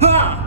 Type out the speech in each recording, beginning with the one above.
Ha!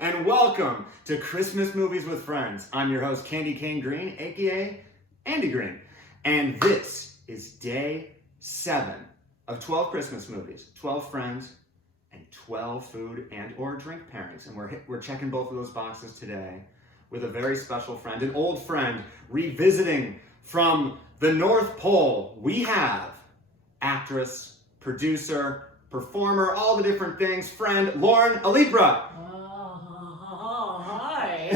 And welcome to Christmas Movies with Friends. I'm your host, Cane Greene, aka Andy Green. And this is day 7 of 12 Christmas movies, 12 friends, and 12 food and or drink pairings. And we're checking both of those boxes today with a very special friend, an old friend, revisiting from the North Pole. We have actress, producer, performer, all the different things, friend Lauren Olipra. Hi.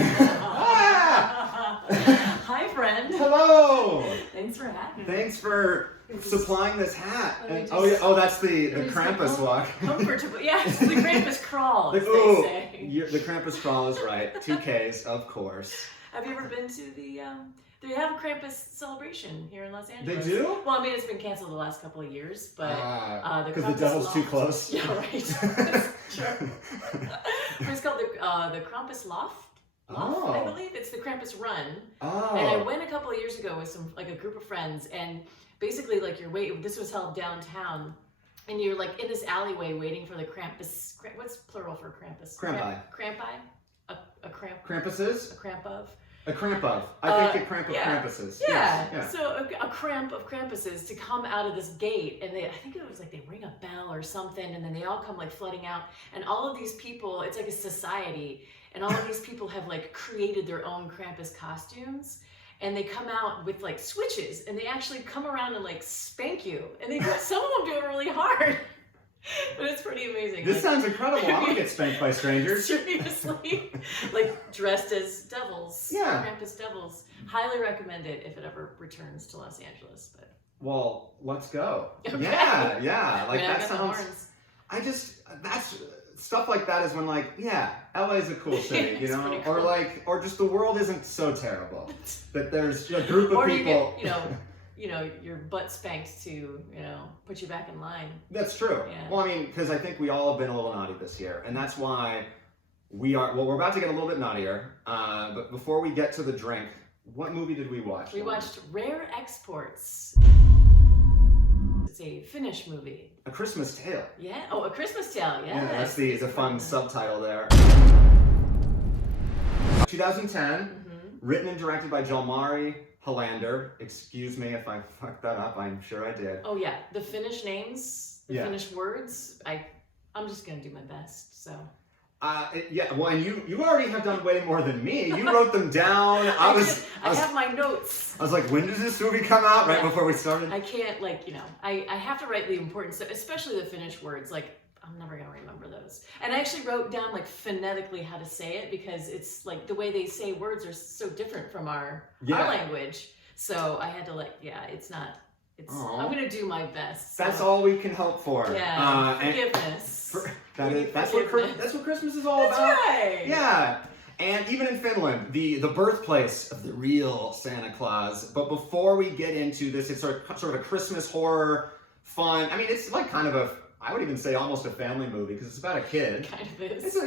Hi, friend. Hello. Thanks for having me. Thanks for supplying this hat. That's the Krampus walk. Comfortable. Yeah, it's the Krampus crawl, as they say. The Krampus crawl is right. 2Ks, of course. Have you ever been to the, they have a Krampus celebration here in Los Angeles. They do? Well, I mean, it's been canceled the last couple of years, but because the devil's too close. Yeah, right. Sure. It's called the Krampus Loft. Oh. I believe it's the Krampus Run. Oh. And I went a couple of years ago with a group of friends, and basically this was held downtown, and you're like in this alleyway waiting for the Krampus. What's plural for Krampus? Krampi. Krampi? A cramp. Krampuses? A cramp of. A cramp of. I think a cramp of Krampuses. Yeah. Yes. So a cramp of Krampuses to come out of this gate, and I think it was like they ring a bell or something, and then they all come like flooding out, and all of these people, it's like a society, and all of these people have like created their own Krampus costumes, and they come out with like switches, and they actually come around and like spank you, and some of them do it really hard. But it's pretty amazing. This sounds incredible. I want to get spanked by strangers. Seriously. Like dressed as devils. Yeah. Krampus devils. Highly recommend it if it ever returns to Los Angeles. But well, let's go. Okay. Yeah. Like I mean, that sounds. That's stuff like that is when like, yeah, LA is a cool city, you know, cool. or just the world isn't so terrible that there's a group of people. You know, your butt spanked to, put you back in line. That's true. Yeah. Well, I mean, because I think we all have been a little naughty this year, and that's why we're about to get a little bit naughtier. But before we get to the drink, what movie did we watch? We watched Rare Exports. It's a Finnish movie. A Christmas Tale. Yeah. Oh, A Christmas Tale. Yeah. Yeah, that's the fun subtitle there. 2010, written and directed by Jalmari Helander. Excuse me if I fucked that up. I'm sure I did. Oh yeah, the Finnish names, Finnish words. I'm just gonna do my best. So. Well, and you already have done way more than me. You wrote them down. I have my notes. I was like, when does this movie come out? Right before we started. I can't I have to write the important stuff, especially the Finnish words. Like I'm never gonna remember those. And I actually wrote down like phonetically how to say it because it's like the way they say words are so different from our language. So I had to I'm gonna do my best. So. That's all we can hope for. Yeah, forgiveness. That's what Christmas is all about. That's right. Yeah. And even in Finland, the birthplace of the real Santa Claus. But before we get into this, it's sort of a Christmas horror fun. I mean, it's like kind of I would even say almost a family movie because it's about a kid. Kind of is. It's a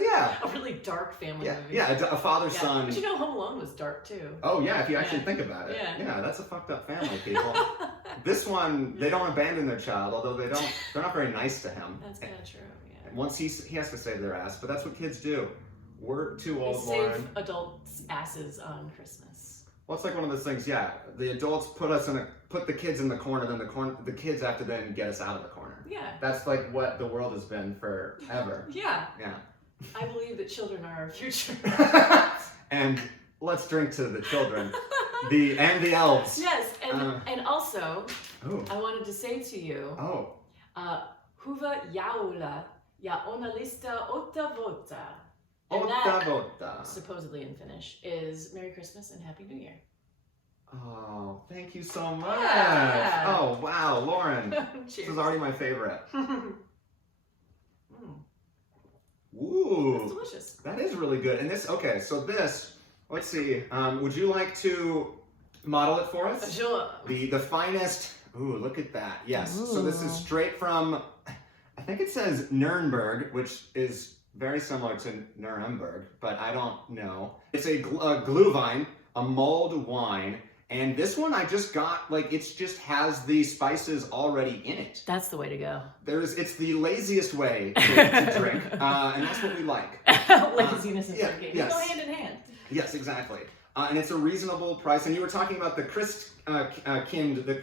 really dark family movie. Yeah, a father-son. But you know, Home Alone was dark too. Oh yeah, if you actually think about it. Yeah, that's a fucked up family, people. This one, they don't abandon their child, although they're not very nice to him. That's kind of true. Yeah. Once he has to save their ass, but that's what kids do. We're too old, They Lauren. save adults' asses on Christmas. Well, it's like one of those things. Yeah, the adults put the kids in the corner, then the kids have to then get us out of the corner. Yeah. That's like what the world has been forever. Yeah. Yeah. I believe that children are our future. And let's drink to the children, and the elves. Yes, and also, Ooh. I wanted to say to you, Huva jaula ja ona lista otta vuotta. And that, supposedly in Finnish, is Merry Christmas and Happy New Year. Oh, thank you so much. Yeah. Oh, wow, Lauren. Cheers. This is already my favorite. Ooh. That's delicious. That is really good. And let's see, would you like to model it for us? Sure. The finest, ooh, look at that. Yes, Ooh. So this is straight from, I think it says Nuremberg, which is very similar to Nuremberg, but I don't know. It's a Glühwein, a mulled wine, and this one I just got, it just has the spices already in it. That's the way to go. It's the laziest way to drink, and that's what we like. Laziness and drinking. Yes. Go hand in hand. Yes, exactly. And it's a reasonable price. And you were talking about the the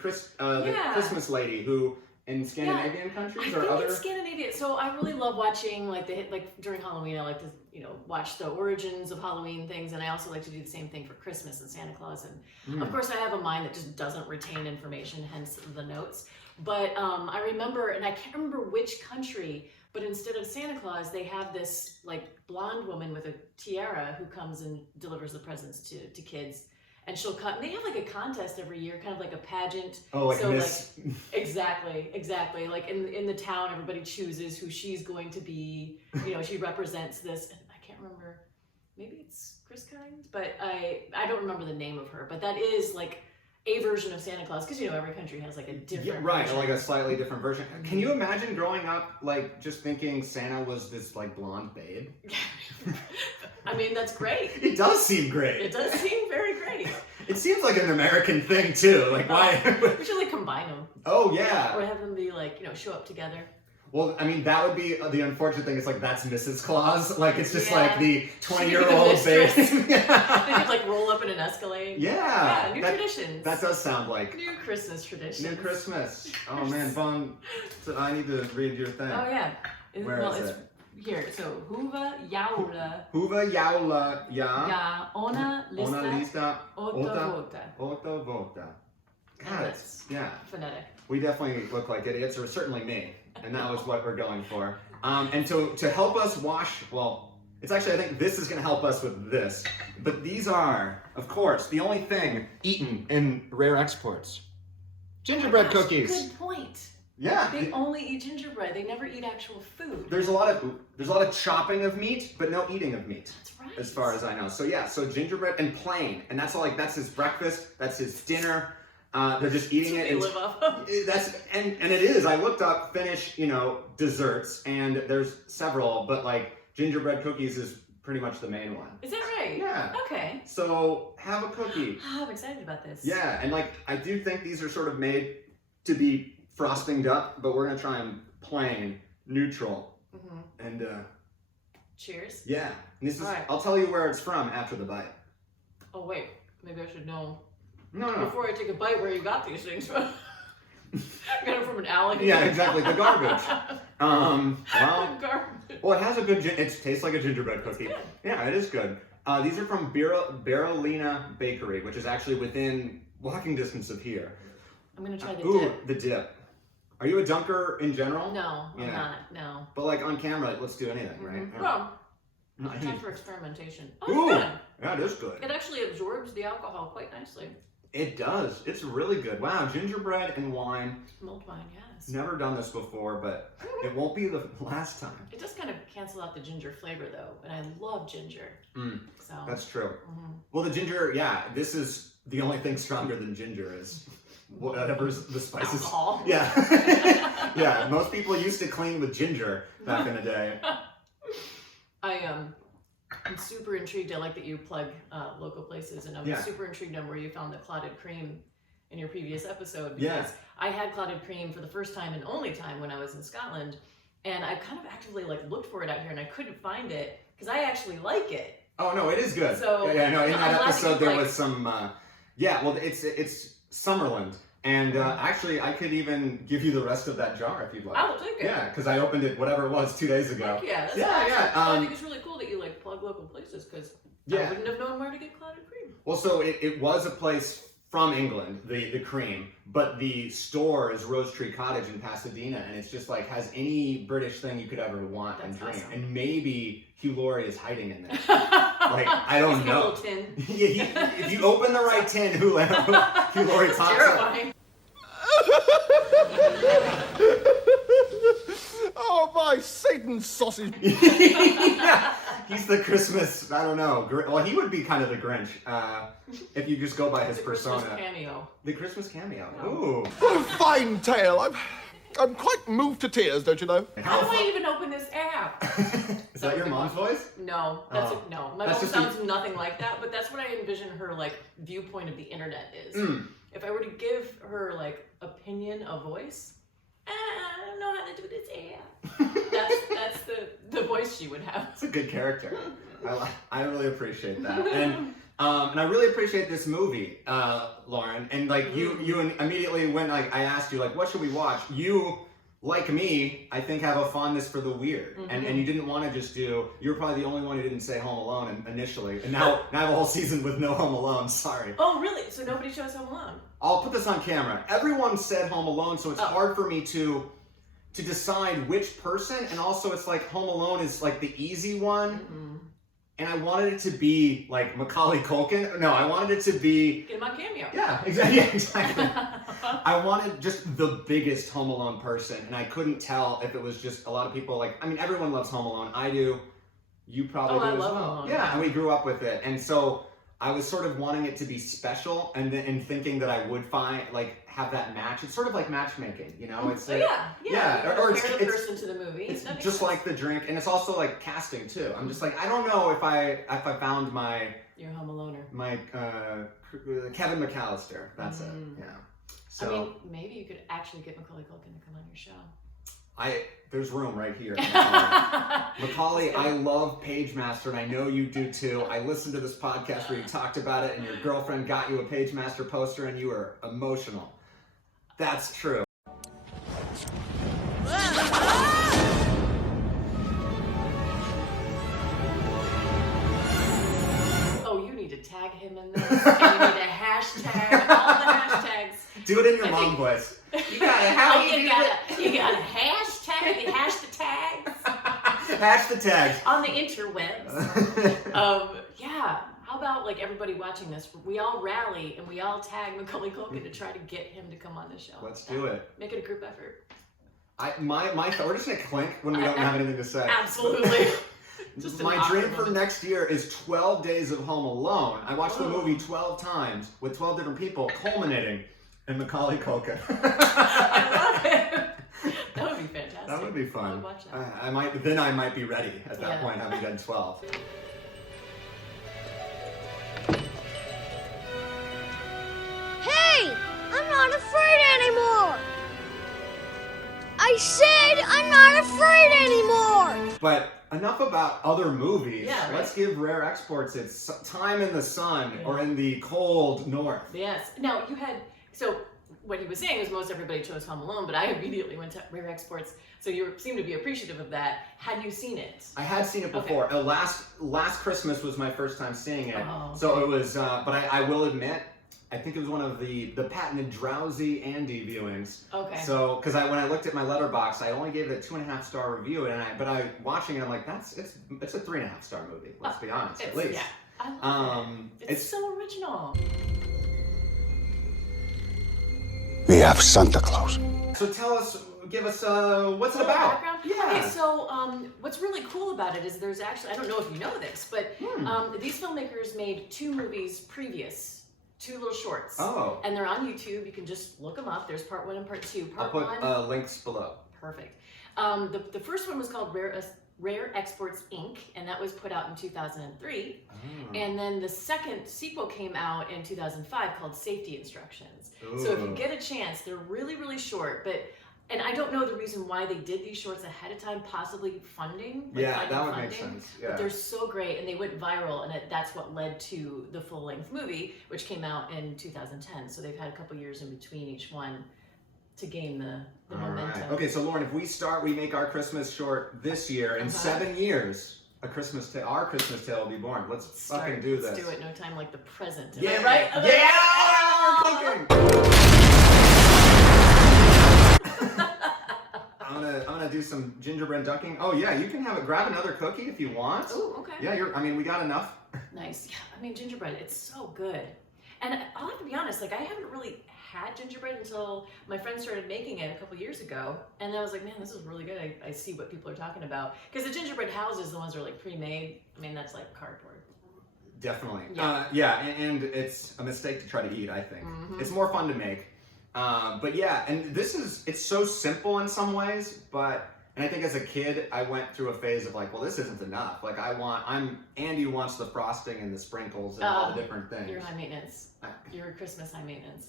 Christmas lady who in Scandinavian countries I or think other. It's Scandinavia. So I really love watching during Halloween. I like to watch the origins of Halloween things, and I also like to do the same thing for Christmas and Santa Claus. And of course, I have a mind that just doesn't retain information, hence the notes. But I remember, and I can't remember which country, but instead of Santa Claus, they have this blonde woman with a tiara who comes and delivers the presents to kids. And she'll cut, and they have a contest every year, kind of like a pageant. Oh, like Miss. Exactly. Like in the town, everybody chooses who she's going to be. She represents this, and I can't remember. Maybe it's Chris Kynes, but I don't remember the name of her. But that is a version of Santa Claus, because every country has a different version. Like a slightly different version. Can you imagine growing up just thinking Santa was this blonde babe? I mean, that's great. It does seem great. It does seem very great. It seems like an American thing too. Why? We should combine them. Oh yeah. Or have them be show up together. Well, I mean, that would be the unfortunate thing. Is that's Mrs. Claus. It's just the 20-year-old babe. They could roll up in an Escalade. Yeah. New traditions. That does sound like new Christmas traditions. New Christmas. Oh man, Bon. So I need to read your thing. Oh yeah. Where is it? Here. So Huva jaula. Huva jaula ja ona lista otta vuotta. God, yeah. Phonetic. We definitely look like idiots, or certainly me, and that was what we're going for. And to help us wash, it's actually, I think this is going to help us with this. But these are, of course, the only thing eaten in rare exports. Gingerbread cookies. Good point. Yeah. They only eat gingerbread. They never eat actual food. There's a lot of chopping of meat, but no eating of meat. That's right. As far as I know. So gingerbread and plain, and that's that's his breakfast. That's his dinner. They're just eating it. They live off of. And it is. I looked up Finnish, desserts, and there's several, but gingerbread cookies is pretty much the main one. Is that right? Yeah. Okay. So have a cookie. Oh, I'm excited about this. Yeah, and I do think these are sort of made to be frostinged up, but we're gonna try them plain, neutral, and cheers. Yeah, and this is. Right. I'll tell you where it's from after the bite. Oh wait, maybe I should know. No. Before I take a bite, where you got these things from? You got them from an alley. Yeah, exactly. The garbage. Garbage. Well, it has a good. It tastes like a gingerbread cookie. Yeah, it is good. These are from Berolina Bakery, which is actually within walking distance of here. I'm gonna try the Ooh, dip. the dip. Are you a dunker in general? No, I'm not. No. But on camera, let's do anything, right? Well, time for experimentation. Oh, Ooh, it's good. yeah, it is good. It actually absorbs the alcohol quite nicely. It does. It's really good. Wow, gingerbread and wine. Mulled wine, yes. Never done this before, but it won't be the last time. It does kind of cancel out the ginger flavor though, and I love ginger. So That's true. Well, the ginger, yeah, this is the only thing stronger than ginger is whatever's the spices. Alcohol. Yeah. Yeah, most people used to clean with ginger back in the day. I'm super intrigued. I like that you plug local places, and I'm super intrigued on where you found the clotted cream in your previous episode, because I had clotted cream for the first time and only time when I was in Scotland, and I kind of actively like looked for it out here and I couldn't find it because I actually like it. Oh no, it is good. So in that episode there like... was some well, it's Summerland. And actually, I could even give you the rest of that jar if you'd like. I will take it. Yeah, because I opened it, whatever it was, 2 days ago. Heck yeah, that's awesome. I think it's really cool that you like plug local places, because I wouldn't have known where to get clotted cream. Well, so it was a place from England, the cream, but the store is Rose Tree Cottage in Pasadena, and it's just like has any British thing you could ever want and dream. Awesome. And maybe Hugh Laurie is hiding in there. Like, I don't know. Little tin. If you open the right tin, Hugh Laurie pops up. Oh, my Satan sausage. Yeah, he's the Christmas, I don't know. Well, he would be kind of the Grinch if you just go by his persona. Christmas cameo. The Christmas cameo. Yeah. Ooh. What a fine tale. I'm quite moved to tears, don't you know? How do I even open this app? Is that your mom's voice? No, no. My mom sounds nothing like that, but that's what I envision her like viewpoint of the internet is. If I were to give her like opinion a voice, I don't know how to do this app. That's the voice she would have. It's a good character. I really appreciate that. And I really appreciate this movie, Lauren. And like you immediately when like I asked you like what should we watch, you like me, I think have a fondness for the weird, and you didn't want to just do. You were probably the only one who didn't say Home Alone initially, and now I have a whole season with no Home Alone. Sorry. Oh really? So nobody chose Home Alone? I'll put this on camera. Everyone said Home Alone, so it's hard for me to decide which person, and also it's like Home Alone is like the easy one. And I wanted it to be like Macaulay Culkin. No, I wanted it to be... Get him on Cameo. Yeah, exactly. I wanted just the biggest Home Alone person, and I couldn't tell if it was just a lot of people like... I mean, everyone loves Home Alone. I do. You probably do as well. Home Alone. Yeah, and we grew up with it. And so I was sort of wanting it to be special, and thinking that I would have that match. It's sort of like matchmaking, you know? It's like, or it's the person to the movie. It's just like the drink, and it's also like casting too. I'm just like, I don't know if I found your Home Aloner. My Kevin McAllister. That's it. Yeah. So I mean, maybe you could actually get Macaulay Culkin to come on your show. There's room right here. Macaulay, I love Pagemaster, and I know you do too. I listened to this podcast where you talked about it, and your girlfriend got you a Pagemaster poster, and you were emotional. That's true. Oh, you need to tag him in this, and you need a hashtag, all the hashtags. Do it in your mom voice. You got a you got a hashtag, you hash the tags. Hash the tags. On the interwebs. Yeah. How about like everybody watching this, we all rally and we all tag Macaulay Culkin to try to get him to come on the show. Let's do it. Make it a group effort. We're just gonna clink when we don't have anything to say. Absolutely. My dream for next year is 12 days of Home Alone. I watched the movie 12 times with 12 different people, culminating in Macaulay Culkin. I love it. That would be fantastic. That would be fun. I would watch that. I might be ready at that point, having done 12. Hey! I'm not afraid anymore! I said I'm not afraid anymore! But enough about other movies. Yeah, right. Let's give Rare Exports its time in the sun or in the cold north. Yes. Now, so what he was saying is most everybody chose Home Alone, but I immediately went to Rare Exports, so you seem to be appreciative of that. Had you seen it? I had seen it before. Okay. Last Christmas was my first time seeing it. Oh, okay. So it was, but I will admit, I think it was one of the patented drowsy Andy viewings. Okay. So, because when I looked at my letterbox, I only gave it a 2.5-star review, but watching it, I'm like, it's a 3.5-star movie. Let's be honest, at least. Yeah, I love it. It's so original. have Santa Claus. So give us, what's it Little about? background? Yeah. Okay, so what's really cool about it is there's actually, I don't know if you know this, but these filmmakers made 2 movies previous, 2 little shorts. Oh. And they're on YouTube. You can just look them up. There's part 1 and part 2. I'll Part put 1. links below. Perfect. The first one was called Rare Exports Inc., and that was put out in 2003. Oh. And then the second sequel came out in 2005 called Safety Instructions. So if you get a chance, they're really, really short, and I don't know the reason why they did these shorts ahead of time, possibly funding. Yeah, that would make sense. Yeah. But they're so great, and they went viral, and that's what led to the full-length movie, which came out in 2010. So they've had a couple years in between each one to gain the momentum. Right. Okay, so Lauren, if we make our Christmas short this year, in 7 years, our Christmas tale will be born. Let's fucking do this. Let's do it. No time like the present. Am Yeah, I right? Yeah, we're cooking. I'm gonna do some gingerbread dunking. Oh yeah, you can have it. Grab another cookie if you want. Oh, okay. Yeah, we got enough. Nice. Yeah, I mean, gingerbread, it's so good. And I'll have to be honest, like I haven't really had gingerbread until my friend started making it a couple years ago. And I was like, man, this is really good. I see what people are talking about. Because the gingerbread houses, the ones that are like pre-made, I mean, that's like cardboard. Definitely. Yeah. And it's a mistake to try to eat, I think. Mm-hmm. It's more fun to make. But yeah, and it's so simple in some ways, and I think as a kid, I went through a phase of like, well, this isn't enough. Like Andy wants the frosting and the sprinkles and all the different things. You're high maintenance. You're Christmas high maintenance.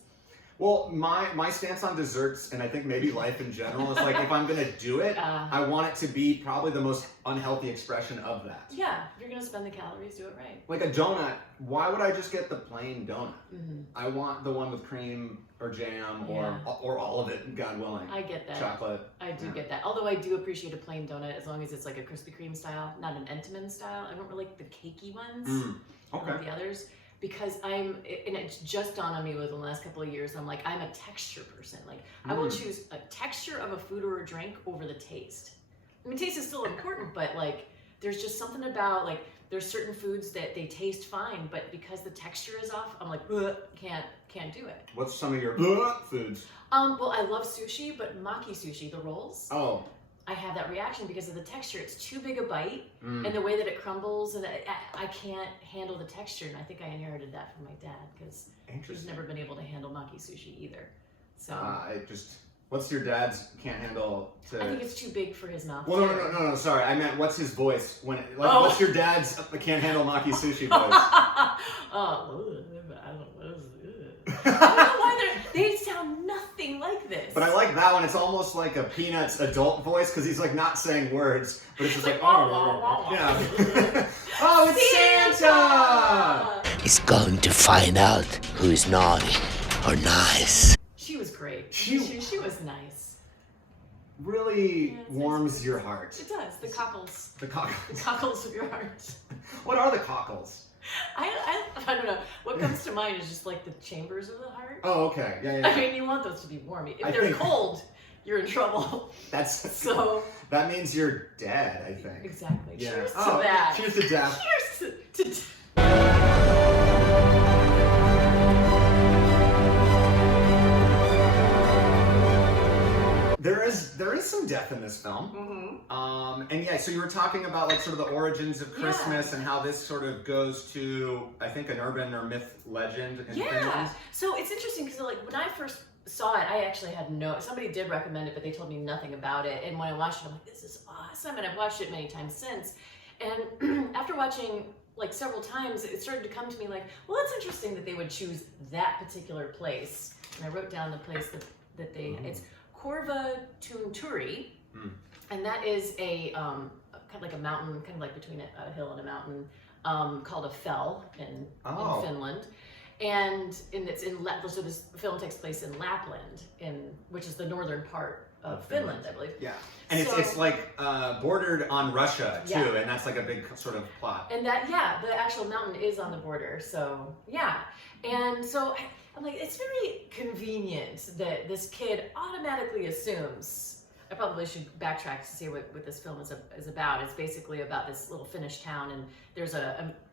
Well, my stance on desserts, and I think maybe life in general, is like if I'm gonna do it, I want it to be probably the most unhealthy expression of that. Yeah, if you're gonna spend the calories, do it right. Like a donut, why would I just get the plain donut? Mm-hmm. I want the one with cream or jam or all of it, God willing. I get that. Chocolate. I do get that. Although I do appreciate a plain donut as long as it's like a Krispy Kreme style, not an Entenmann style. I don't really like the cakey ones. Okay. I like the others. Because and it's just dawned on me within the last couple of years, I'm like, I'm a texture person. Like, I will choose a texture of a food or a drink over the taste. I mean, taste is still important, but like, there's just something about, like, there's certain foods that they taste fine, but because the texture is off, I'm like, can't do it. What's some of your foods? Well, I love sushi, but maki sushi, the rolls. Oh. I have that reaction because of the texture. It's too big a bite, and the way that it crumbles, and I can't handle the texture. And I think I inherited that from my dad because he's never been able to handle maki sushi either. So what's your dad's can't handle? I think it's too big for his mouth. Well, no. Sorry, I meant what's his voice what's your dad's can't handle maki sushi voice? I don't know. I don't know why they sound nothing like this. But I like that one. It's almost like a Peanuts adult voice because he's like not saying words, but it's just like yeah. Oh, it's Santa! He's going to find out who is naughty or nice. She was great. She was nice. Really warms your heart. It does. The cockles. The cockles. The cockles of your heart. What are the cockles? I don't know. What comes to mind is just like the chambers of the heart. Oh, okay. Yeah. I mean, you want those to be warm. If they're cold, you're in trouble. That means you're dead, I think. Exactly. Yeah. Cheers to that. Cheers to death. Cheers to There is some death in this film. And yeah, so you were talking about like sort of the origins of Christmas and how this sort of goes to, I think, an urban or myth legend in Finland. So it's interesting because like when I first saw it, I actually had somebody did recommend it, but they told me nothing about it. And when I watched it, I'm like, this is awesome. And I've watched it many times since. And after watching like several times, it started to come to me like, well, it's interesting that they would choose that particular place. And I wrote down the place that they, it's Korvatunturi, and that is a kind of like a mountain, kind of like between a hill and a mountain, called a fell in Finland, and it's so this film takes place in Lapland, which is the northern part of Finland, I believe. Yeah, and it's like bordered on Russia too, and that's like a big sort of plot. And that the actual mountain is on the border, so yeah, and so. I'm like, it's very convenient that this kid automatically assumes. I probably should backtrack to see what this film is about. It's basically about this little Finnish town, and there's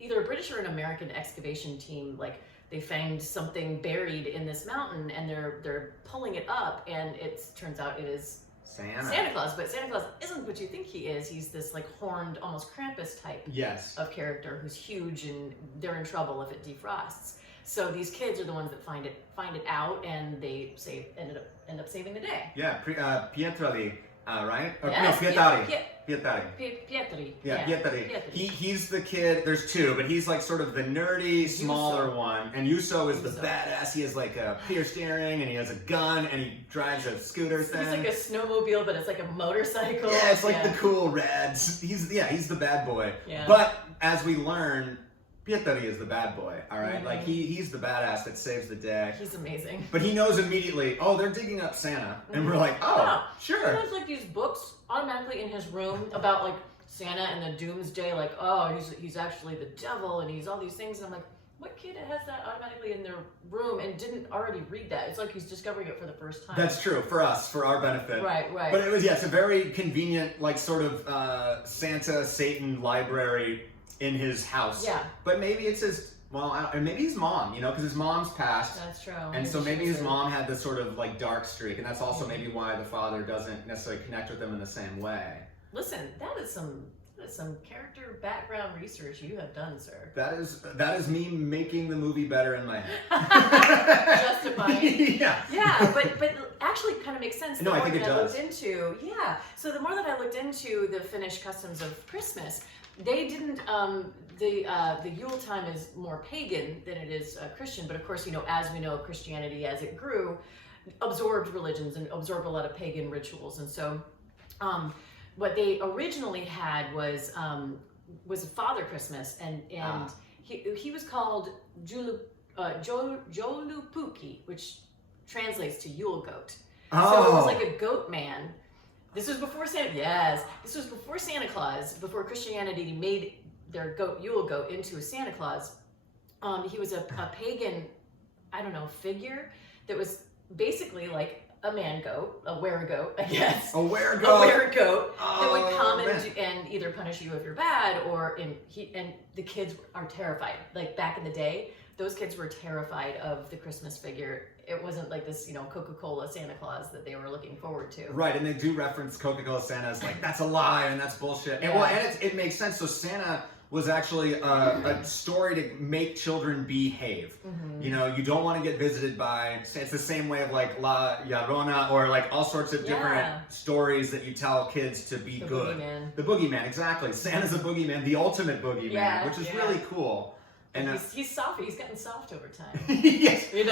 either a British or an American excavation team like they find something buried in this mountain, and they're pulling it up, and it turns out it is Santa Claus. But Santa Claus isn't what you think he is. He's this like horned, almost Krampus type of character who's huge, and they're in trouble if it defrosts. So these kids are the ones that find it out, and they end up saving the day. Yeah, Pietari, right? Or, yes, no, Pietari. Pietari. Yeah, Pietari. He's the kid. There's two, but he's like sort of the nerdy, smaller one. And Yuso is the badass. He has like a pierced earring, and he has a gun, and he drives a scooter thing. He's like a snowmobile, but it's like a motorcycle. Yeah, it's like the cool Reds. He's the bad boy. Yeah. But as we learn, Pietari is the bad boy, all right? Mm-hmm. Like, he's the badass that saves the day. He's amazing. But he knows immediately, oh, they're digging up Santa. And we're like, oh, sure. He has, like, these books automatically in his room about, like, Santa and the doomsday, like, oh, he's actually the devil, and he's all these things. And I'm like, what kid has that automatically in their room and didn't already read that? It's like he's discovering it for the first time. That's true, for us, for our benefit. Right. But it was, it's a very convenient, like, sort of Santa, Satan library in his house. Yeah. But maybe it's his, and maybe his mom, because his mom's passed. That's true. And so maybe his mom had this sort of like dark streak, and that's also maybe why the father doesn't necessarily connect with them in the same way. Listen, that is some character background research you have done, sir. That is me making the movie better in my head. Justifying. Yeah, but actually kind of makes sense. No, I think it does. So the more that I looked into the Finnish customs of Christmas, they didn't, the Yule time is more pagan than it is Christian, but of course, as we know, Christianity, as it grew, absorbed religions and absorbed a lot of pagan rituals. And so what they originally had was a Father Christmas, and he was called Joulupukki, which translates to Yule goat. So it was like a goat man. This was before This was before Santa Claus, before Christianity made their Yule goat into a Santa Claus. He was a pagan, figure that was basically like a man goat, a were-goat, I guess. A were-goat. A were-goat that would come and either punish you if you're bad, and the kids are terrified. Like back in the day, those kids were terrified of the Christmas figure. It wasn't like this, Coca-Cola Santa Claus that they were looking forward to. Right, and they do reference Coca-Cola Santa as like, that's a lie and that's bullshit. Yeah. And it makes sense. So Santa was actually a story to make children behave. Mm-hmm. You don't want to get visited by, it's the same way of like La Llorona or like all sorts of different stories that you tell kids to be good. Boogeyman. The boogeyman, exactly. Santa's a boogeyman, the ultimate boogeyman, which is really cool. And he's soft. He's gotten soft over time. Yes. He's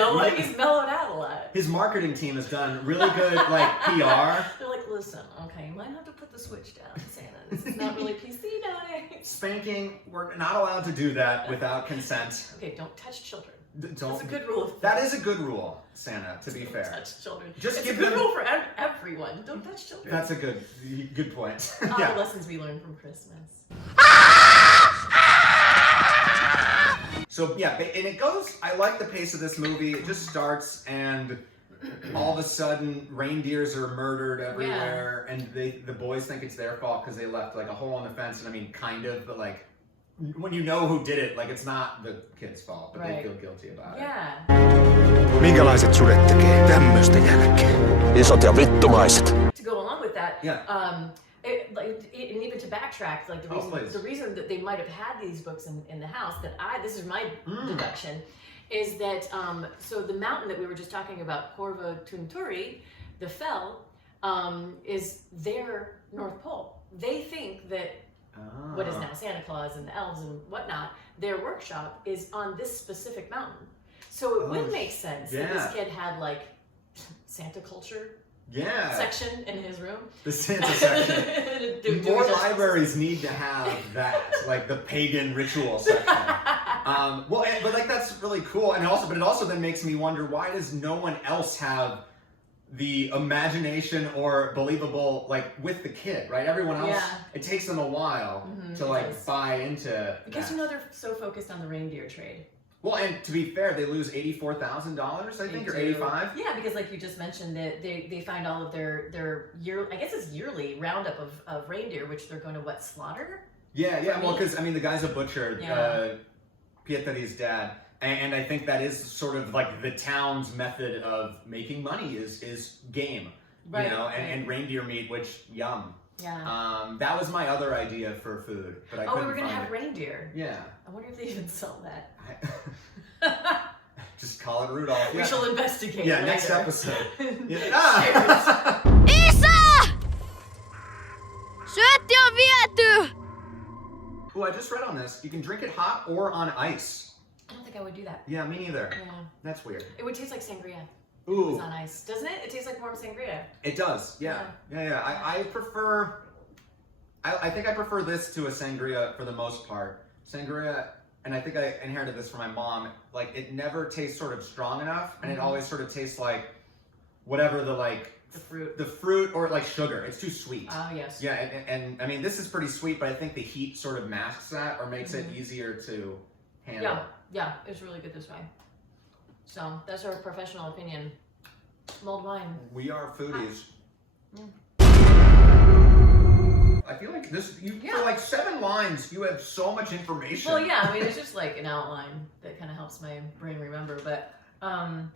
mellowed out a lot. His marketing team has done really good, PR. They're like, listen, okay, you might have to put the switch down, Santa. This is not really PC nowadays. Spanking, we're not allowed to do that without consent. Okay, don't touch children. That's a good rule. That is a good rule, Santa, to be fair. Don't touch children. It's a good rule for everyone. Don't touch children. That's a good point. All the lessons we learned from Christmas. So and it goes, I like the pace of this movie. It just starts and all of a sudden reindeers are murdered everywhere and the boys think it's their fault because they left like a hole in the fence, and kind of, but like when you know who did it, like it's not the kid's fault, but they feel guilty about it. Minkälaiset sudet tekee tämmöstä jälkeen? Isot ja vittumaiset. To go along with that, and even to backtrack, like the reason that they might have had these books in the house, this is my deduction, is that so the mountain that we were just talking about, Korvatunturi, the fell, is their North Pole. They think that what is now Santa Claus and the elves and whatnot, their workshop is on this specific mountain. So it would make sense that this kid had like Santa culture section in his room. The Santa section. More libraries need to have that, like the pagan ritual section. But like that's really cool, and it also then makes me wonder, why does no one else have the imagination or believable, like with the kid, right? Everyone else, it takes them a while to like buy into. Because they're so focused on the reindeer trade. Well, and to be fair, they lose $84,000, I think, or $85,000. Yeah, because like you just mentioned, that they find all of their yearly roundup of reindeer, which they're going to slaughter? Yeah. Well, because the guy's a butcher. Pietari's dad And I think that is sort of like the town's method of making money is game, Right, you know, right. and reindeer meat, which yum. Yeah. That was my other idea for food, but I we couldn't were gonna find have it. reindeer. Yeah. I wonder if they even sell that. Just call it Rudolph. We Yeah. shall investigate. Yeah, later. next episode. Yeah. Cheers. Ah! Isä! Syötti on viety! Ooh, I just read on this. You can drink it hot or on ice. I don't think I would do that. Yeah, me neither. Yeah. That's weird. It would taste like sangria. Ooh. It's on ice, doesn't it? It tastes like warm sangria. It does, yeah. I prefer, I think I prefer this to a sangria for the most part. Sangria, and I think I inherited this from my mom, like it never tastes sort of strong enough, and it always sort of tastes like whatever the fruit or like sugar. It's too sweet. Oh, yes. Yeah, and I mean, this is pretty sweet, but I think the heat sort of masks that or makes it easier to handle. Yeah, it's really good this way. So that's our professional opinion. Mulled wine. We are foodies. I feel like this, for like 7 lines, you have so much information. Well, yeah, I mean, it's just like an outline that kind of helps my brain remember. But, and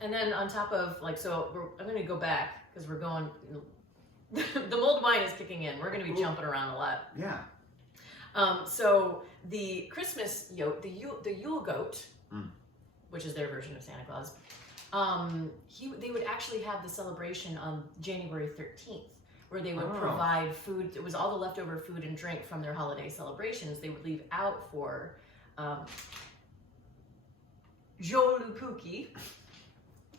then on top of, like, I'm going to go back because we're going, the mulled wine is kicking in. We're going to be jumping around a lot. Yeah. So the Christmas the Yule goat, which is their version of Santa Claus, they would actually have the celebration on January 13th, where they would provide food. It was all the leftover food and drink from their holiday celebrations they would leave out for Joulupukki.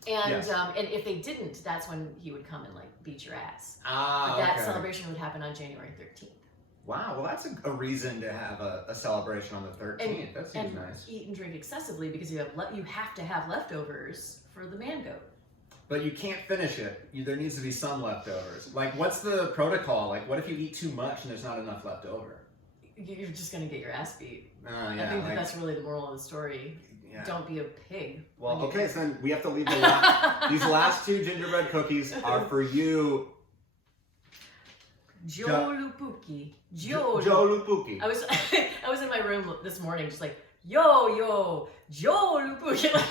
And Yes. and if they didn't, that's when he would come and like beat your ass. Ah, But that okay. celebration would happen on January 13th. Wow, well that's a reason to have a celebration on the 13th. That seems and nice. eat and drink excessively because you have to have leftovers for the man goat. But you can't finish it. There needs to be some leftovers. Like, what's the protocol? Like, what if you eat too much and there's not enough left over? You're just gonna get your ass beat. Yeah, I think that's really the moral of the story. Yeah. Don't be a pig. Well, when you- okay, so then we have to leave these last 2 gingerbread cookies are for you. Joulupukki. Joulupukki. I was in my room this morning, just like yo Joulupukki, like,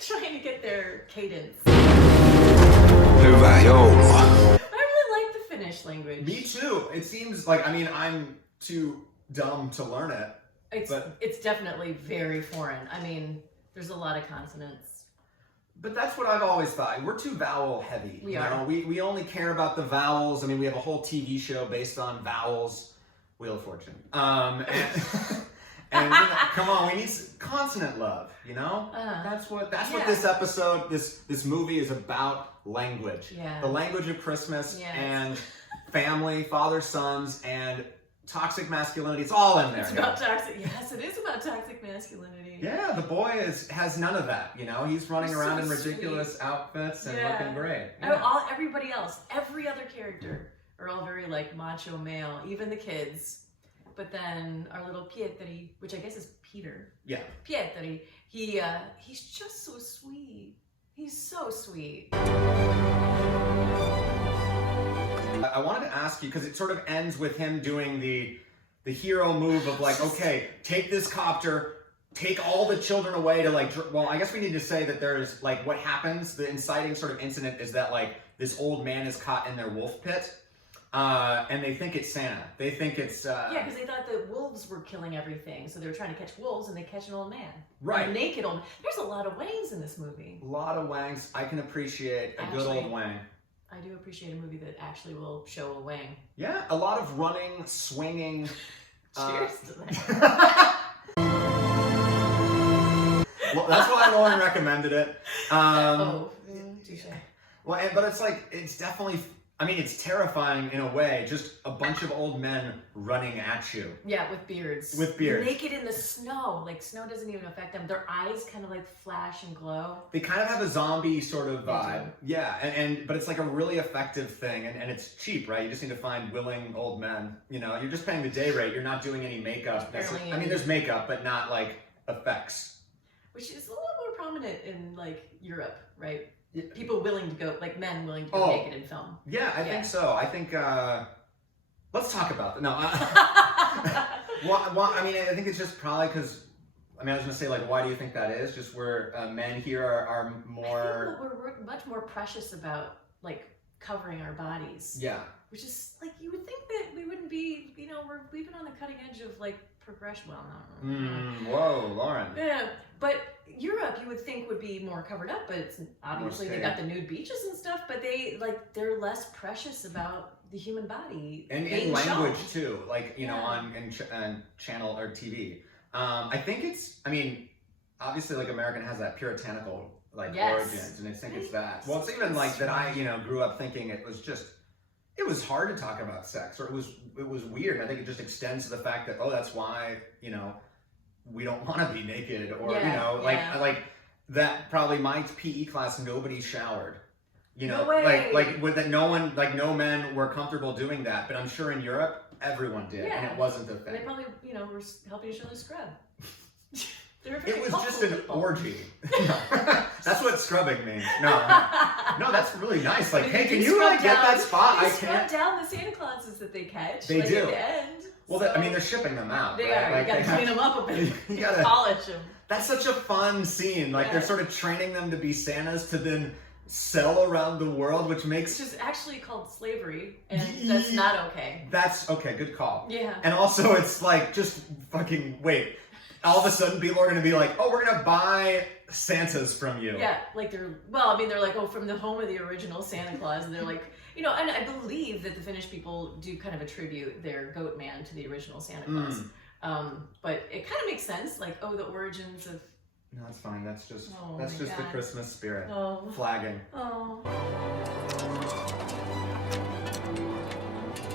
trying to get their cadence. Hyvää joulua. I really like the Finnish language. Me too. It seems like, I mean, I'm too dumb to learn it. It's definitely very foreign. I mean, there's a lot of consonants. But that's what I've always thought. We're too vowel heavy. We you are. know? We only care about the vowels. I mean, we have a whole TV show based on vowels, Wheel of Fortune. And you know, come on, we need consonant love. You know, that's what this episode, this movie is about. Language. Yeah. The language of Christmas Yes. and family, father, sons, and toxic masculinity. It's all in there. It's about toxic. Yes, it is about toxic masculinity. Yeah, the boy has none of that. You know, he's running He's around so in ridiculous outfits and Yeah. looking great. Oh, Yeah. everybody else, every other character are all very like macho male, even the kids. But then our little Pietari, which I guess is Peter. Yeah. Pietari, he's just so sweet. He's so sweet. I wanted to ask you, because it sort of ends with him doing the hero move of like, okay, take this copter, take all the children away to like, well, I guess we need to say that there's like what happens, the inciting sort of incident is that like this old man is caught in their wolf pit. And they think it's Santa. They think it's... Yeah, because they thought the wolves were killing everything, so they were trying to catch wolves, and they catch an old man. Right. A naked old man. There's a lot of wangs in this movie. A lot of wangs. I can appreciate a good old wang. I do appreciate a movie that actually will show a wang. Yeah, a lot of running, swinging. Cheers to that. Well, that's why Lauren recommended it. Touche. Well, but it's like, it's definitely... I mean, it's terrifying in a way, just a bunch of old men running at you. Yeah, with beards. With beards. Naked in the snow. Like, snow doesn't even affect them. Their eyes kind of like flash and glow. They kind of have a zombie sort of They vibe. do. Yeah, but it's like a really effective thing, and it's cheap, right? You just need to find willing old men. You know, you're just paying the day rate. You're not doing any makeup. Apparently, I mean, there's makeup, but not like effects. Which is a little more prominent in like Europe, right? People willing to go, like men willing to go Oh. naked in film. Yeah, I think so. I think, let's talk about that. No. Well, I mean, I think it's just probably because I mean, I was gonna say, like, why do you think that is? Just where men here are more. I think we're much more precious about like covering our bodies. Yeah. Which is like you would think that we wouldn't be. We've been on the cutting edge of like progression. Well, not. Whoa, Lauren. Yeah, but Europe you would think would be more covered up, but it's obviously they got the nude beaches and stuff. But they're less precious about the human body and in language too, like on channel or TV. I think obviously like American has that puritanical origins, and I think it's that. Well, it's even like that. I grew up thinking it was hard to talk about sex, or it was weird. And I think it just extends to the fact that that's why we don't want to be naked, or like that. Probably my PE class, nobody showered. No way. No men were comfortable doing that, but I'm sure in Europe everyone did, and it wasn't the thing. And they probably were helping each other scrub. It was just an orgy. That's what scrubbing means. No, that's really nice. Like, hey, can you get that spot? I can't. Scrub down the Santa Clauses that they catch. They do. At the end. Well, they're shipping them out. They are. Like, you gotta clean them up a bit. You gotta polish them. That's such a fun scene. Like they're sort of training them to be Santas to then sell around the world, which is actually called slavery, and that's not okay. That's okay. Good call. Yeah. And also, it's like just fucking wait. All of a sudden, people are going to be like, "Oh, we're going to buy Santas from you." Yeah, like they're like, "Oh, from the home of the original Santa Claus," and they're like, and I believe that the Finnish people do kind of attribute their goat man to the original Santa Claus. But it kind of makes sense, like, the origins of. No, it's fine. That's just the Christmas spirit. Flagging. Oh.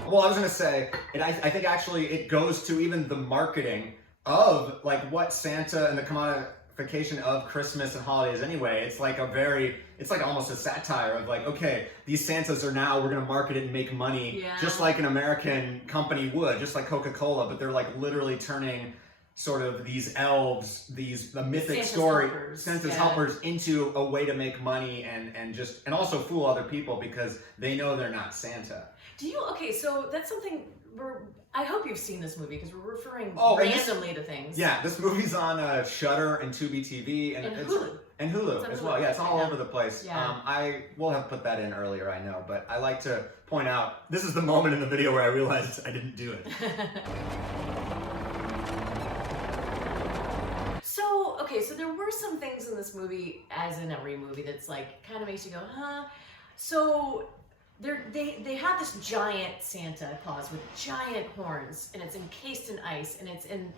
Well, I was gonna say, I think actually it goes to even the marketing of like what Santa and the commodification of Christmas and holidays anyway. It's like almost a satire of like, okay, these Santas are now, we're gonna market it and make money just like an American company would, just like Coca-Cola, but they're like literally turning sort of these elves, the mythic story, Santa's helpers, into a way to make money and also fool other people because they know they're not Santa. So that's something I hope you've seen this movie because we're referring randomly to things. Yeah, this movie's on Shudder and Tubi TV and Hulu. And Hulu as well. Yeah, it's all over the place. Yeah. I will have put that in earlier, I know, but I like to point out, this is the moment in the video where I realized I didn't do it. So there were some things in this movie, as in every movie, that's like kind of makes you go, huh? So they have this giant Santa Claus with giant horns, and it's encased in ice, and it's in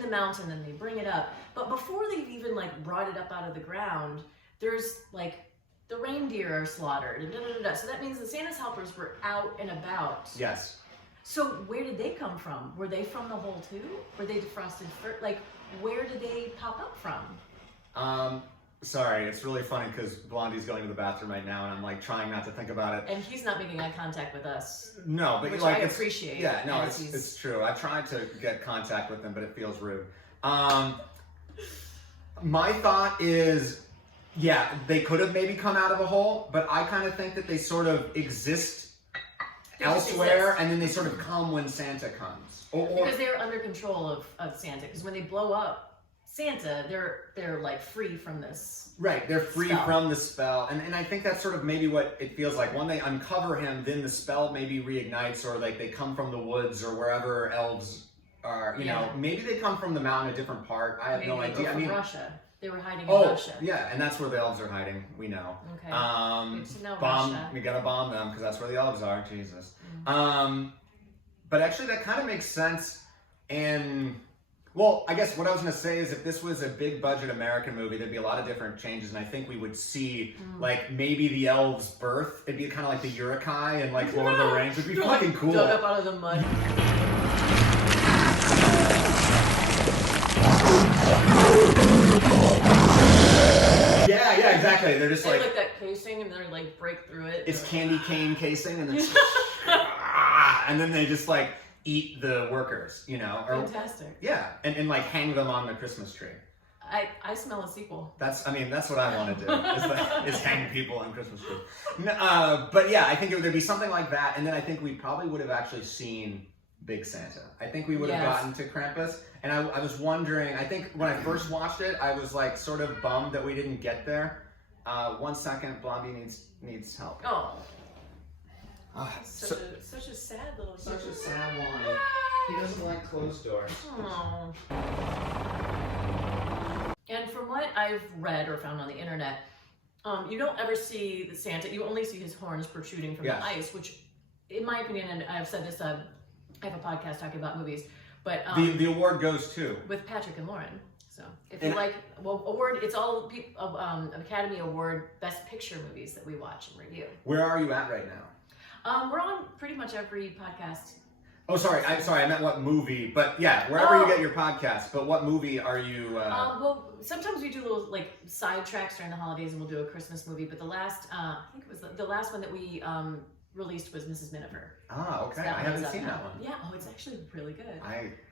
the mountain, and they bring it up. But before they've even like brought it up out of the ground, there's like the reindeer are slaughtered, and So that means the Santa's helpers were out and about. Yes. So where did they come from? Were they from the hole too? Were they defrosted first? Like, where did they pop up from? Sorry, it's really funny because Blondie's going to the bathroom right now, and I'm like trying not to think about it. And he's not making eye contact with us. No, but which like I appreciate. Yeah, no, it's true. I tried to get contact with him, but it feels rude. My thought is, yeah, they could have maybe come out of a hole, but I kind of think that they sort of exist elsewhere, and then they sort of come when Santa comes. Because they're under control of Santa. Because when they blow up Santa, they're like free from this. Right, they're free from the spell, and I think that's sort of maybe what it feels like. When they uncover him, then the spell maybe reignites, or like they come from the woods or wherever elves are. You know, maybe they come from the mountain, a different part. I have no idea. From Russia. They were hiding in Russia. Yeah, and that's where the elves are hiding. We know. Okay. Good to know, Russia. We gotta bomb them because that's where the elves are. Jesus. But actually, that kind of makes sense. And well, I guess what I was gonna say is if this was a big budget American movie, there'd be a lot of different changes, and I think we would see like maybe the elves' birth. It'd be kind of like the Uruk-hai and like Lord of the Rings. It'd be fucking cool. Dug up out of the mud. Yeah, exactly. They're just they like that casing, and they're like break through it. It's candy cane casing, and then and then they just like eat the workers, you know. Fantastic. Yeah, and like hang them on the Christmas tree. I smell a sequel. That's what I want to do is hang people on Christmas trees. But yeah, I think there'd be something like that, and then I think we probably would have actually seen Big Santa. I think we would have Yes. gotten to Krampus. And I was wondering, I think when I first watched it, I was like sort of bummed that we didn't get there. 1 second, Blondie needs help. Oh, Ah, such a sad little. such a sad one. He doesn't like closed doors. Oh. And from what I've read or found on the internet, you don't ever see the Santa. You only see his horns protruding from Yes. the ice, which, in my opinion, and I've said this. I have a podcast talking about movies, but The award goes to. with Patrick and Lauren. So if And- you like, well, award, it's all Academy Award Best Picture movies that we watch and review. Where are you at right now? We're on pretty much every podcast. Oh, sorry. I meant what movie. But yeah, wherever you Oh. get your podcast. But what movie are you? Well, sometimes we do little like side tracks during the holidays, and we'll do a Christmas movie. But the last, I think it was the last one that we released was Mrs. Miniver. Okay. That I one haven't is up seen now. that one. Yeah. Oh, it's actually really good.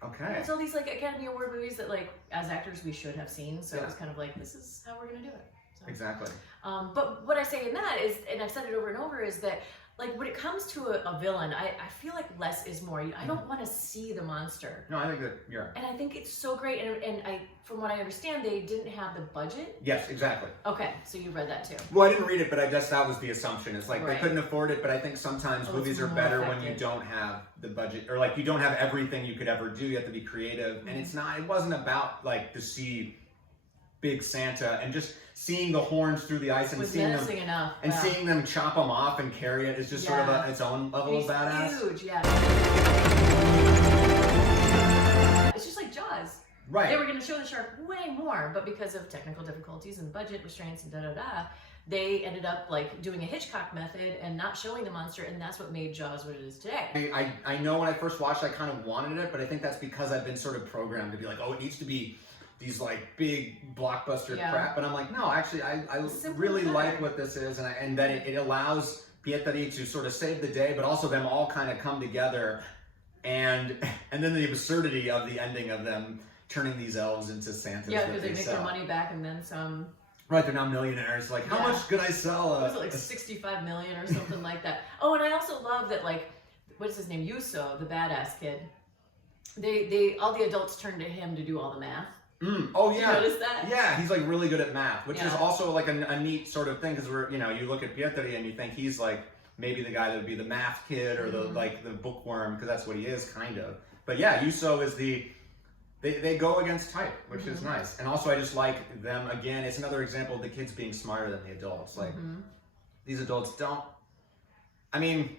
Okay. It's all these like Academy Award movies that like as actors we should have seen. So Yeah. it was kind of like this is how we're gonna do it. So. Exactly. But what I say in that is, and I've said it over and over, is that like when it comes to a villain, I feel like less is more. I don't want to see the monster. No, I think that you're. And I think it's so great. And I, from what I understand, they didn't have the budget. Yes, exactly. Okay, so you read that too. Well, I didn't read it, but I guess that was the assumption. It's like they Right. couldn't afford it, but I think sometimes Oh, movies it's are more better when you effective. don't have the budget, or like you don't have everything you could ever do. You have to be creative, and it's not. It wasn't about like to see Big Santa and just seeing the horns through the ice It and was seeing menacing them enough. and wow. seeing them chop them off and carry it is just sort of Yeah. its own level He's of badass. huge, yeah. It's just like Jaws. Right. They were going to show the shark way more, but because of technical difficulties and budget restraints and they ended up like doing a Hitchcock method and not showing the monster, and that's what made Jaws what it is today. I know when I first watched, I kind of wanted it, but I think that's because I've been sort of programmed to be like, oh, it needs to be these like big blockbuster Yeah. crap. But I'm like, no, actually, I Simple really and like better. what this is, and then it allows Pietari to sort of save the day, but also them all kind of come together, and then the absurdity of the ending of them turning these elves into Santas. Yeah, that because they make sell. their money back and then some. Right, they're now millionaires. Like, how Yeah. much could I sell? Was it like 65 million or something like that? Oh, and I also love that like, what is his name? Yuso, the badass kid. They all the adults turn to him to do all the math. Oh Did yeah. you notice that? Yeah, he's like really good at math, which is Yeah. also like a neat sort of thing because we're you look at Pietari and you think he's like maybe the guy that would be the math kid or the like the bookworm because that's what he is kind of. But yeah, Yuso is they go against type, which is nice. And also I just like them again. It's another example of the kids being smarter than the adults. Like these adults don't. I mean.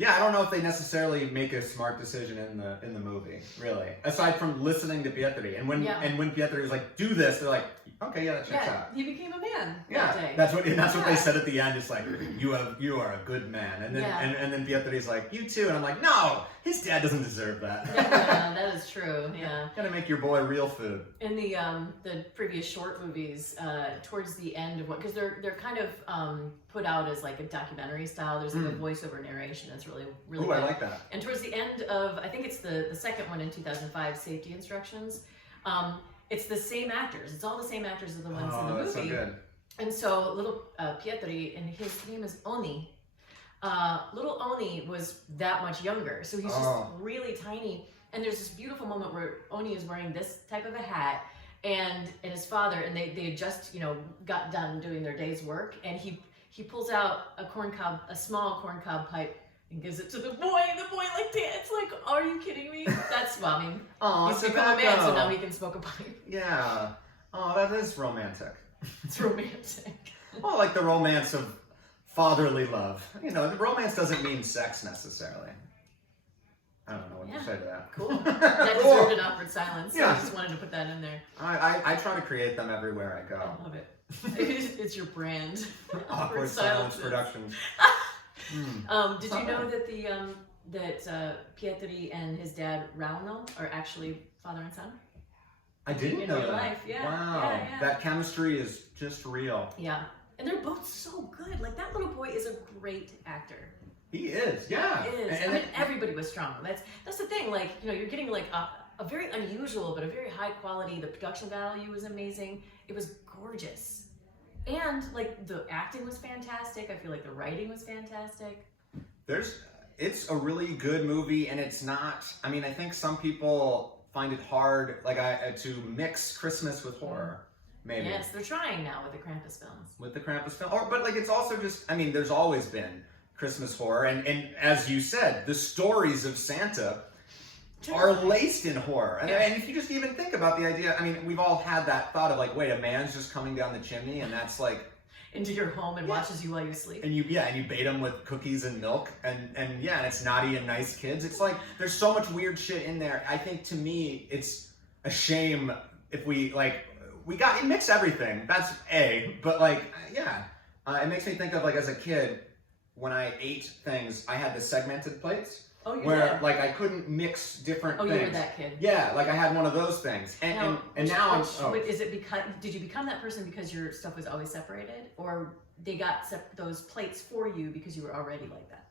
Yeah, I don't know if they necessarily make a smart decision in the movie, really. Aside from listening to Pietari, and when Pietari was like, "Do this," they're like, "Okay, yeah, that checks Yeah, out." he became a man Yeah, that day. that's what they Yeah. said at the end. It's like, "You are a good man," and then Yeah. and then Pietari's like, "You too," and I'm like, "No, his dad doesn't deserve that." Yeah, that is true. Yeah. Gotta make your boy real food. In the previous short movies, towards the end of what, because they're kind of put out as like a documentary style. There's like a voiceover narration that's really Ooh, good. I like that. And towards the end of, I think it's the second one in 2005, Safety Instructions. It's the same actors. It's all the same actors as the ones in the movie. That's so good. And so little Pietari, and his name is Oni. Little Oni was that much younger, so he's just really tiny. And there's this beautiful moment where Oni is wearing this type of a hat, and his father, and they had just got done doing their day's work, and he pulls out a small corncob pipe and gives it to the boy, and the boy like dance like, are you kidding me? That's I mean, he's become a man, so now he can smoke a pipe. Yeah. Oh, that is romantic. It's romantic. Well, like the romance of fatherly love. The romance doesn't mean sex necessarily. I don't know what to say to that. Cool. That deserved an awkward silence. So Yeah. I just wanted to put that in there. I try to create them everywhere I go. I love it. It's your brand. Awkward silence productions. Did you know that Pietari and his dad Rauno are actually father and son? I didn't In know real that. life, yeah. Wow, Yeah. that chemistry is just real. Yeah, and they're both so good. Like that little boy is a great actor. He is, yeah. He is. And I mean, everybody was strong. That's the thing. Like you're getting like a very unusual but a very high quality. The production value was amazing. It was gorgeous, and like the acting was fantastic. I feel like the writing was fantastic. it's a really good movie, and it's not. I mean, I think some people find it hard, like to mix Christmas with horror. Maybe. Yes, they're trying now with the Krampus films. With the Krampus film, but like it's also just. I mean, there's always been Christmas horror, and as you said, the stories of Santa are laced in horror. And if you just even think about the idea, I mean, we've all had that thought of like, wait, a man's just coming down the chimney, and that's like into your home and watches you while you sleep. And you bait them with cookies and milk, and it's naughty and nice kids. It's like there's so much weird shit in there. I think to me, it's a shame if we mix everything. That's but like it makes me think of like as a kid when I ate things, I had the segmented plates. Oh, you where did? like I couldn't mix different things. Oh, you were that kid. Yeah, like I had one of those things. And now is it because did you become that person because your stuff was always separated, or they got those plates for you because you were already like that?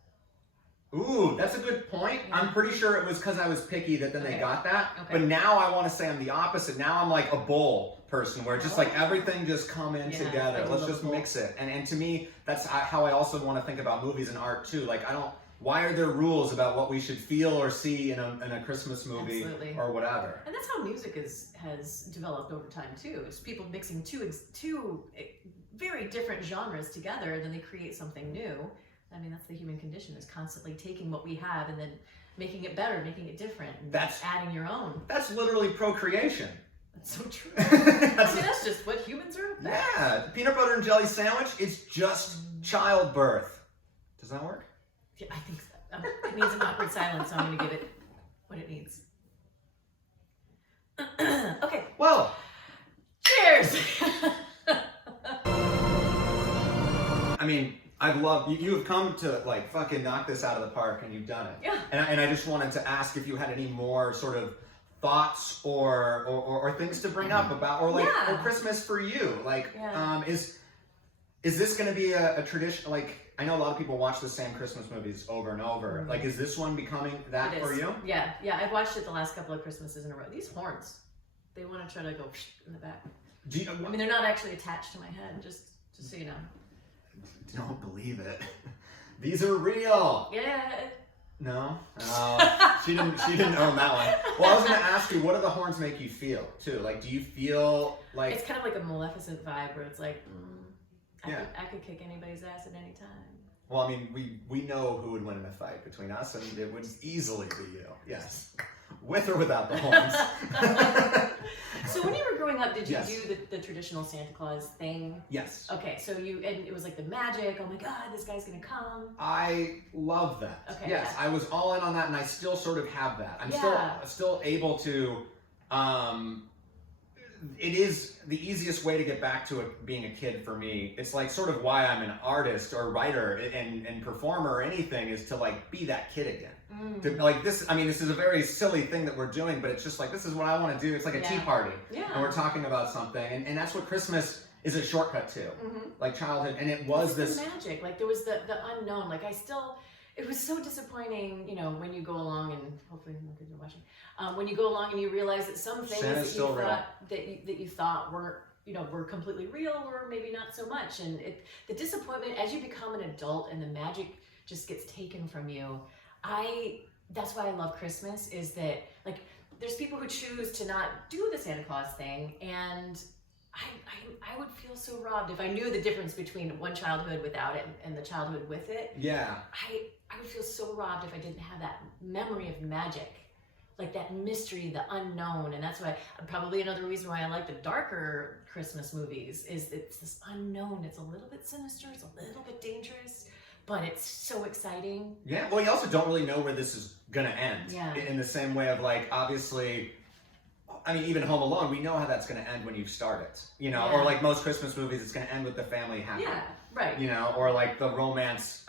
Ooh, that's a good point. Yeah. I'm pretty sure it was because I was picky that then they got that. Okay. But now I want to say I'm the opposite. Now I'm like a bowl person where just like everything just come in together. Let's just mix it. And to me, that's how I also want to think about movies and art too. Like why are there rules about what we should feel or see in a Christmas movie or whatever? And that's how music has developed over time too. It's people mixing two very different genres together, and then they create something new. I mean, that's the human condition, is constantly taking what we have and then making it better, making it different, and adding your own. That's literally procreation. That's so true. That's just what humans are about. Yeah, the peanut butter and jelly sandwich is just childbirth. Does that work? Yeah, I think so. It needs an awkward silence, so I'm going to give it what it needs. Okay. Well. Cheers! I mean, I've loved you have come to like fucking knock this out of the park, and you've done it. Yeah. And I just wanted to ask if you had any more sort of thoughts or things to bring up about or Christmas for you. Like, is this going to be a tradition? Like, I know a lot of people watch the same Christmas movies over and over. Like, is this one becoming that for you? Yeah. I've watched it the last couple of Christmases in a row. These horns, they want to try to go in the back. I mean, they're not actually attached to my head. Just so you know. Don't believe it. These are real. Yeah. No? Oh, she didn't own that one. Well, I was going to ask you, what do the horns make you feel, too? Like, do you feel like... It's kind of like a Maleficent vibe where it's like, I could kick anybody's ass at any time. Well, I mean, we know who would win in a fight between us, and it would easily be you. Yes. With or without the horns. So when you were growing up, did you do the traditional Santa Claus thing? Yes. Okay, so and it was like the magic, oh my God, this guy's gonna come. I love that. Okay. Yes, I was all in on that, and I still sort of have that. I'm still able to, it is the easiest way to get back to being a kid for me. It's like sort of why I'm an artist or writer and performer or anything, is to like be that kid again. To, like this, I mean, this is a very silly thing that we're doing, but it's just like, this is what I want to do. It's like a tea party. Yeah. And we're talking about something. And that's what Christmas is a shortcut to. Like childhood. And it was this magic. Like there was the unknown. Like it was so disappointing, you know, when you go along, and hopefully no kids are watching, when you go along and you realize that some things that you thought weren't, you know, were completely real, or maybe not so much. And the disappointment as you become an adult and the magic just gets taken from you. That's why I love Christmas, is that like there's people who choose to not do the Santa Claus thing, and I would feel so robbed if I knew the difference between one childhood without it and the childhood with it. Yeah. I would feel so robbed if I didn't have that memory of magic, like that mystery, the unknown. And that's why probably another reason why I like the darker Christmas movies is it's this unknown. It's a little bit sinister. It's a little bit dangerous, but it's so exciting. Yeah. Well, you also don't really know where this is going to end. Yeah. In the same way of like, obviously, I mean, even Home Alone, we know how that's going to end when you start it, you know, or like most Christmas movies, it's going to end with the family happy. Yeah, right. You know, or like the romance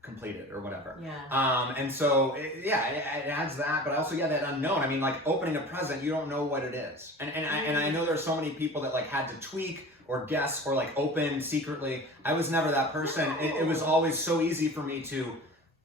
completed or whatever. Yeah. And so, it adds that, but also, that unknown. I mean, like opening a present, you don't know what it is. And I know there's so many people that like had to tweak or guess or like open secretly. I was never that person. No. It was always so easy for me to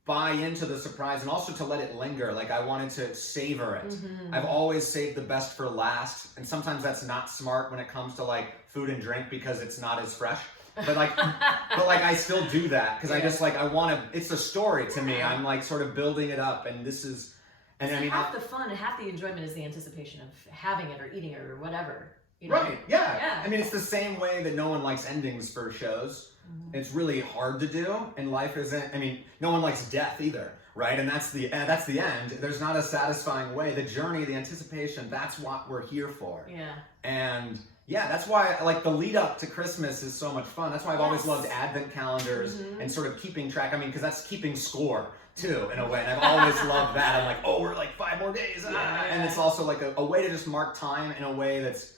buy into the surprise and also to let it linger. Like I wanted to savor it. Mm-hmm. I've always saved the best for last. And sometimes that's not smart when it comes to like food and drink because it's not as fresh. but like I still do that because I just like I want to. It's a story to me. I'm like sort of building it up, and this is, and so I mean half the fun and half the enjoyment is the anticipation of having it or eating it or whatever. You know? Right? Yeah. I mean, it's the same way that no one likes endings for shows. It's really hard to do, and life isn't. I mean, no one likes death either, right? And that's the end. There's not a satisfying way. The journey, the anticipation, that's what we're here for. Yeah. And yeah, that's why like the lead up to Christmas is so much fun. That's why I've always loved advent calendars and sort of keeping track. I mean, because that's keeping score too, in a way. And I've always loved that. I'm like, oh, we're like 5 more days, and it's also like a way to just mark time in a way that's.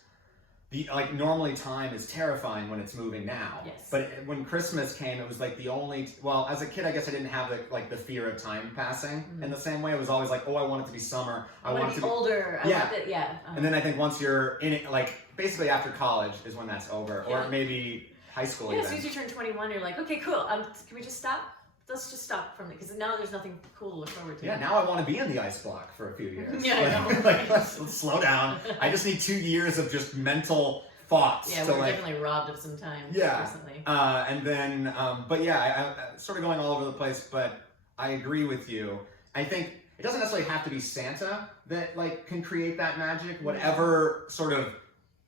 Like normally time is terrifying when it's moving now. Yes. But when Christmas came, it was like the only. Well, as a kid, I guess I didn't have the fear of time passing in the same way. It was always like, oh, I want it to be summer. I want it to be older. I want it, And then I think once you're in it, like basically after college is when that's over, or maybe high school. Yeah, as soon as you turn 21, you're like, okay, cool. Can we just stop? Let's just stop from it because now there's nothing cool to look forward to. Yeah, now I want to be in the ice block for a few years. Yeah, I know. Like, let's slow down. I just need 2 years of just mental thoughts. Yeah, we were definitely robbed of some time recently. And then, but yeah, I sort of going all over the place, but I agree with you. I think it doesn't necessarily have to be Santa that like can create that magic. Whatever sort of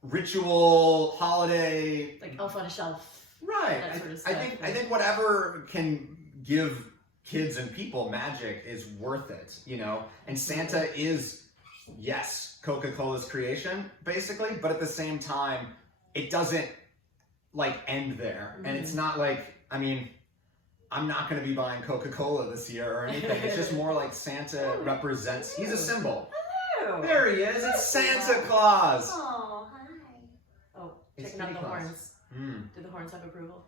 ritual, holiday, like Elf on a Shelf. Right. That sort of stuff. I think whatever can give kids and people magic is worth it, you know? And Santa is, yes, Coca-Cola's creation, basically, but at the same time, it doesn't like end there. And it's not like, I mean, I'm not going to be buying Coca-Cola this year or anything. It's just more like Santa represents, he's a symbol. Hello. There he is, it's Santa Claus. Oh, hi. Oh, It's checking out the Santa Claus. horns. Do the horns have approval?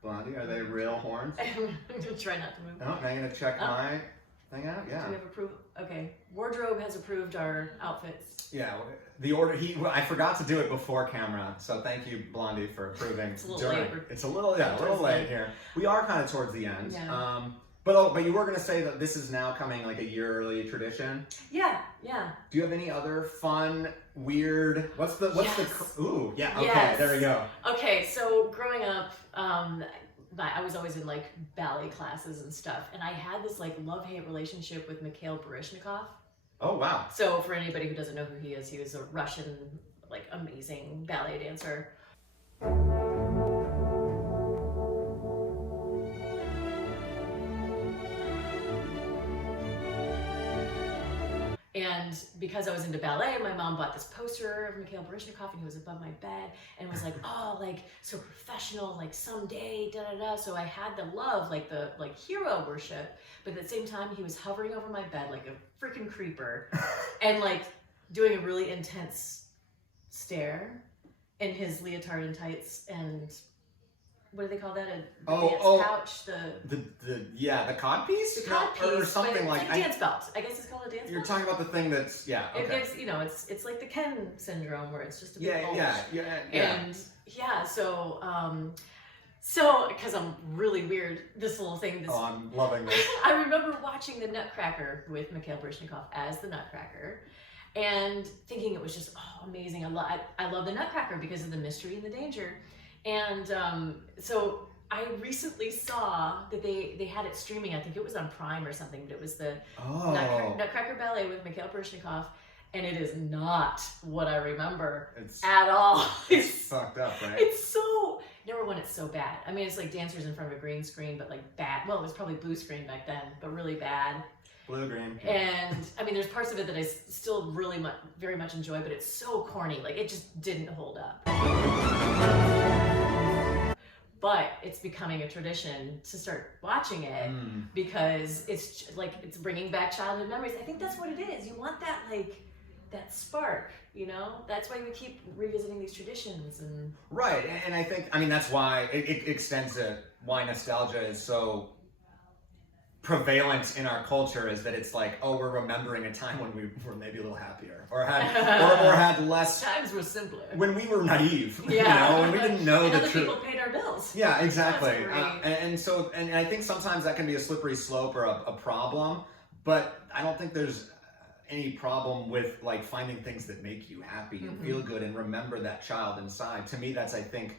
Blondie, are they real horns? I'm going to try not to move. Oh, am I going to check my thing out? Yeah. Do we have approval? Okay. Wardrobe has approved our outfits. Yeah, the order, I forgot to do it before camera, so thank you, Blondie, for approving. It's a little late. It's a little late here. We are kind of towards the end. Yeah. But you were going to say that this is now coming like a year early tradition. Yeah. Do you have any other fun, weird, what's the, ooh, yeah, okay, Yes. there we go. Okay, so growing up, I was always in like ballet classes and stuff, and I had this like love-hate relationship with Mikhail Baryshnikov. Oh, wow. So for anybody who doesn't know who he was a Russian, like amazing ballet dancer. And because I was into ballet, my mom bought this poster of Mikhail Baryshnikov, and he was above my bed, and was like, oh, like so professional, like someday, da da da. So I had the love, like the hero worship, but at the same time, he was hovering over my bed like a freaking creeper, and like doing a really intense stare in his leotard and tights, and what do they call that? A dance pouch? The codpiece? The codpiece, or something like like a dance belt. I guess it's called a dance belt. You're talking about the thing that's okay. It gives, it's like the Ken syndrome where it's just a big bulge. Yeah. And so because I'm really weird, this little thing. Oh, I'm loving this. I remember watching The Nutcracker with Mikhail Baryshnikov as the Nutcracker, and thinking it was just amazing. I love the Nutcracker because of the mystery and the danger. And so I recently saw that they had it streaming. I think it was on Prime or something, but it was the Nutcracker Ballet with Mikhail Baryshnikov, and it is not what I remember at all. It's fucked up, right? It's so, number one, it's so bad. I mean, it's like dancers in front of a green screen, but like bad. Well, it was probably blue screen back then, but really bad. Blue-green. And I mean, there's parts of it that I still really very much enjoy, but it's so corny. Like, it just didn't hold up. But it's becoming a tradition to start watching it because it's like it's bringing back childhood memories. I think that's what it is. You want that that spark, you know? That's why we keep revisiting these traditions and right. And I think that's why it extends to why nostalgia is so prevalent in our culture, is that it's like, oh, we're remembering a time when we were maybe a little happier or had less times were simpler, when we were naive, when we didn't know and the other truth. people paid our bills. Yeah, exactly. And I think sometimes that can be a slippery slope or a problem, but I don't think there's any problem with like finding things that make you happy and feel good and remember that child inside. To me, that's, I think,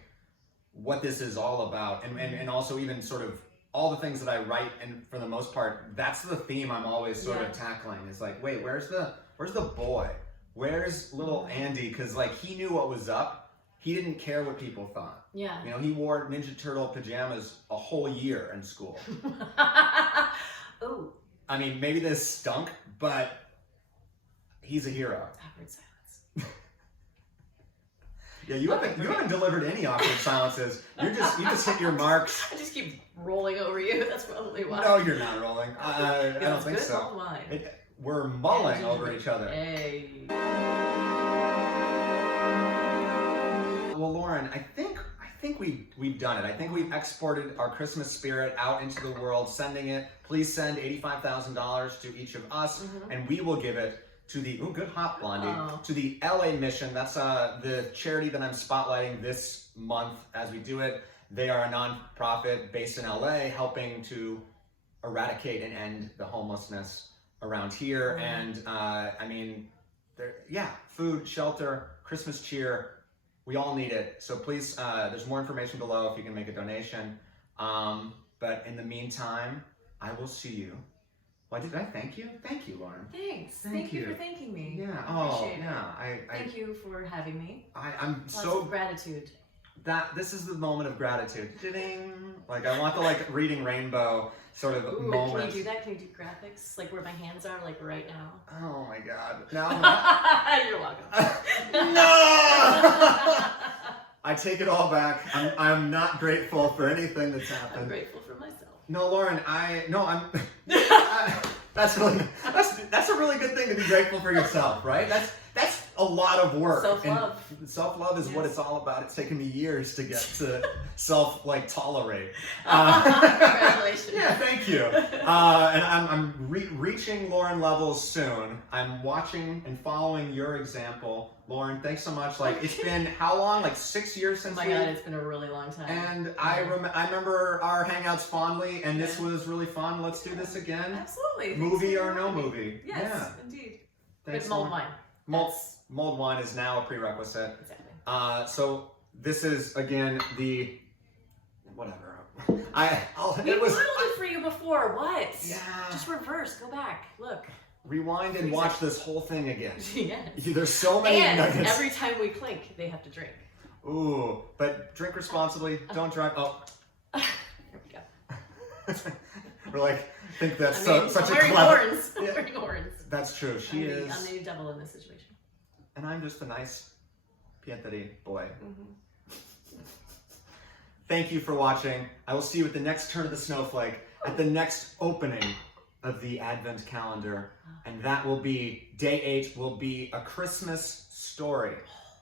what this is all about, and also even sort of all the things that I write, and for the most part, that's the theme I'm always sort of tackling. It's like, wait, where's the boy? Where's little Andy? Because like he knew what was up. He didn't care what people thought. Yeah. You know, he wore Ninja Turtle pajamas a whole year in school. Oh. I mean, maybe this stunk, but he's a hero. Awkward silence. Yeah, you haven't delivered any awkward silences. You just hit your marks. I just keep rolling over you. That's probably why. No, you're not rolling. I don't think so. All mine. We're mulling over each other. Hey. Well, Lauren, I think we've done it. I think we've exported our Christmas spirit out into the world, sending it. Please send $85,000 to each of us, and we will give it to the good hop, Blondie, to the LA Mission. That's the charity that I'm spotlighting this month as we do it. They are a nonprofit based in LA, helping to eradicate and end the homelessness around here. And I mean, food, shelter, Christmas cheer. We all need it. So please, there's more information below if you can make a donation. But in the meantime, I will see you. Why did I thank you? Thank you, Lauren. Thanks. Thank you you for thanking me. Yeah. I appreciate it. I Thank you for having me. I'm Lots so of gratitude. that this is the moment of gratitude. Ding. Like I want the like reading rainbow sort of moment. Can you do that? Can you do graphics? Like where my hands are, like right now? Oh my God. Now You're welcome. No! I take it all back. I'm not grateful for anything that's happened. I'm grateful for myself. No, Lauren, that's a really good thing to be grateful for yourself, right? That's a lot of work. Self-love. And self-love is what it's all about. It's taken me years to get to tolerate. Congratulations. Yeah, thank you. And I'm reaching Lauren levels soon. I'm watching and following your example. Lauren, thanks so much. Like, it's been how long? Like 6 years since Oh my God, it's been a really long time. And I remember our hangouts fondly, and this was really fun. Let's do this again. Absolutely. Movie or no movie. Yes, yeah. indeed. Thanks, But mulled Lauren. wine. Mulled wine is now a prerequisite. Exactly. So this is again the whatever. We it was modeled it for you before. What? Yeah. Just reverse. Go back. Look. rewind and watch this whole thing again. Yes. There's so many and nuggets. every time we clink, they have to drink. Ooh, but drink responsibly. Don't drive. Oh. Here we go. We're like, think that's such I'm a wearing clever. horns. I'm wearing horns. That's true. She is. I'm the devil in this situation. And I'm just a nice Pietari boy. Mm-hmm. Thank you for watching. I will see you at the next turn of the snowflake, at the next opening of the Advent calendar. And that will be, day 8 will be A Christmas Story.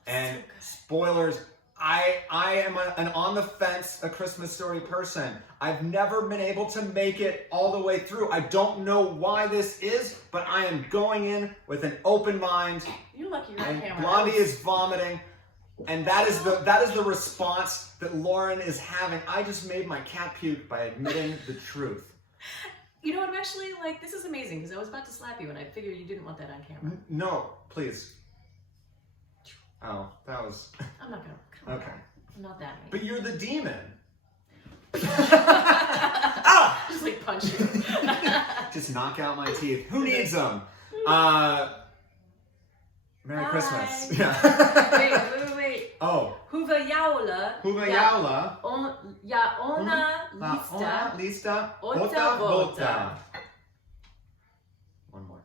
And spoilers, I am an on the fence A Christmas Story person. I've never been able to make it all the way through. I don't know why this is, but I am going in with an open mind. You're lucky you're on And camera. Blondie is vomiting. And that is the response that Lauren is having. I just made my cat puke by admitting the truth. You know what, I'm actually like, this is amazing because I was about to slap you and I figured you didn't want that on camera. No, please. Oh, that was... I'm not gonna. Come Okay. on. I'm not that mean. But you're the demon. Just like punch you. Just knock out my teeth. Who needs them? Merry Bye. Christmas. Yeah. Wait. Oh. Huva jaula. Huvayaula. Ona lista. Lista. Ota vota. One more.